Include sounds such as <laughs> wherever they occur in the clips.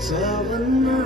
تتغنى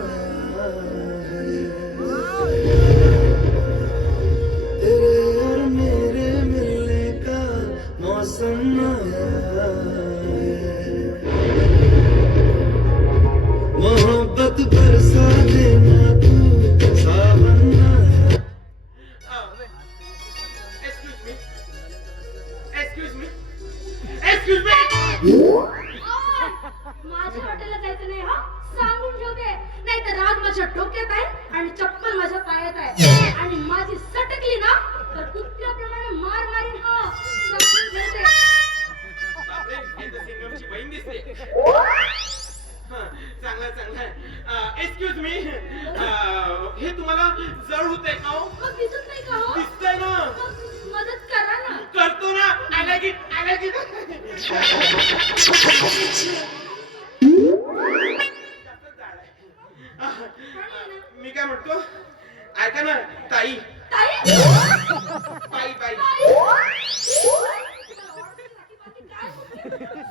माझ्या डोक्यात आहे आणि चप्पल माझ्या पायात आहे. आणि माझी सटकली ना तर कुत्र्याप्रमाणे मार मारीन हा. हे बहीण दिसते हा, चांगलं चांगलं एक्सक्यूज मी हे तुम्हाला जड होतंय का हो? मग दिसत नाही का हो? दिसतंय ना मग मदत करा ना. करतो ना. आय लाईक इट आय म्हणतो? ऐका ना ताई. ताई? बाई बाई.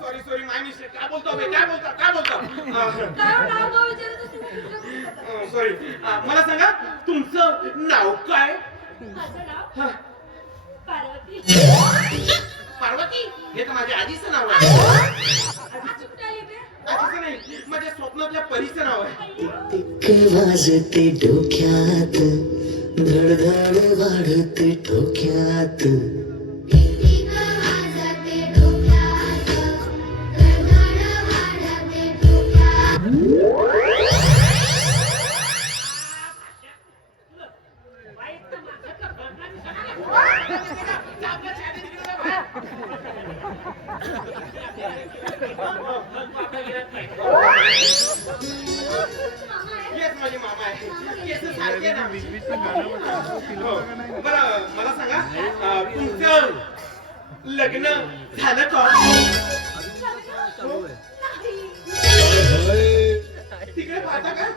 सॉरी सॉरी माय मिस्टेक काय बोलतो बे? काय बोलता? काय बोलता? सॉरी मला सांगा तुमचं नाव काय? हा, पार्वती. पार्वती? हे तर माझ्या आजीचं नाव आहे? आजीचं नाही. स्वप्नातल्या परीचं नाव आहे. टिक वाजते डोक्यात धडधड वाढते डोक्यात <laughs> <laughs> मामा आहे येस माझे मामा आहे केस सारखे ना हो. बरं मला सांगा अं, तुमचं लग्न झालं का तिकडे पाहता का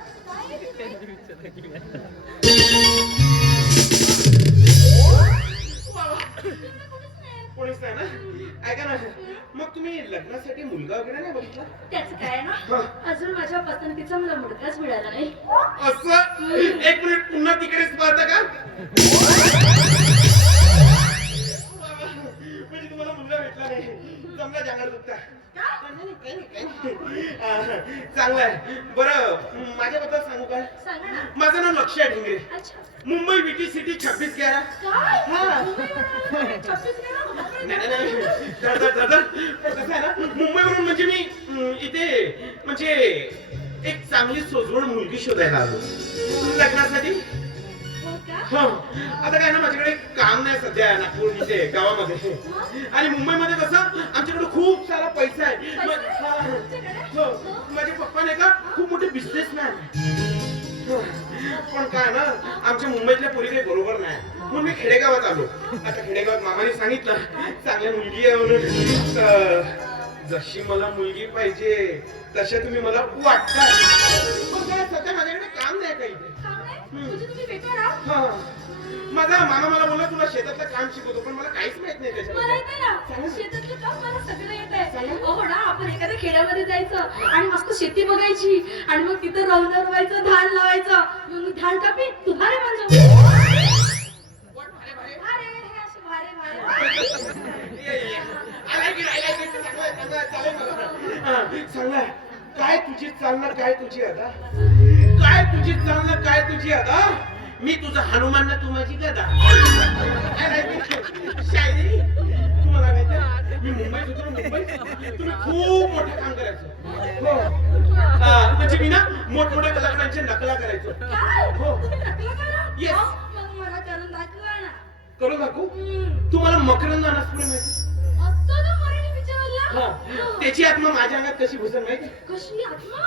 वा, वा. ऐका ना मग तुम्ही लग्नासाठी मुलगा वगैरे नाही बघितला? त्याचं काय ना. अजून माझ्या पसंतीचा मला मुलगाच मिळाला नाही. असं? एक मिनिट चांगलं आहे. बरं माझ्याबद्दल सांगू काय सांगा ना. माझं नाव लक्ष आहे ढेंगरे. मुंबई विटी सिटी छब्बीस ग्यारा. हा. मुंबईवरून म्हणजे मी इथे म्हणजे एक चांगली सोजवळ मुलगी शोधायला आलो. लग्नासाठी? का? आता काय ना माझ्याकडे काम नाही सध्या नागपूर इथे गावामध्ये. आणि मुंबईमध्ये कसं आमच्याकडे खूप सारा पैसा आहे? हा. हो माझे पप्पा नाही का खूप मोठे बिझनेसमॅन पण काय ना आमच्या मुंबईतल्या पोरी काही बरोबर नाही. म्हणून मी खेडेगावात आलो. आता खेडेगावात मामाने सांगितलं चांगली मुलगी आहे म्हणून. जशी मला मुलगी पाहिजे तशा तुम्ही मला वाटता. पण काय सध्या माझ्याकडे माझा मामा मला बोलला तुला शेतातलं काम शिकवतो पण मला काहीच माहीत नाही मला त्याच्याबद्दल येते ना शेतातलं काम मला सगळं येत आहे हो ना आपण एखाद्या खेड्यामध्ये जायचं आणि मस्त शेती बघायची आणि मग तिथं राहून व्हायचं धान लावायचं मग मी धान कापी तू भारे What? भारे, भारे? भारे हे असे भारे भारे ये, ये. I like it, I like it. चांगलं आहे, चांगलं आहे, चालेल मला. हा, चांगलं आहे. काय तुझी चालणार काय तुझी आता काय तुझी चालणार काय तुझी आता मी तुझा हनुमान ना तू माझी गदा I like it. शायरी. तुम्हाला माहिती आहे, मी मुंबईत होतो ना, मुंबईत तुम्ही खूप मोठं काम करायचं. हो. म्हणजे मी ना मोठमोठ्या कलाकारांच्या नकला करायचो. हो. करा? दाखवा. तुम्हाला मकरंद अनासपुरे माहिती त्याची आत्मा माझ्या अंगात कशी घुसल माहिती? कशी आत्मा?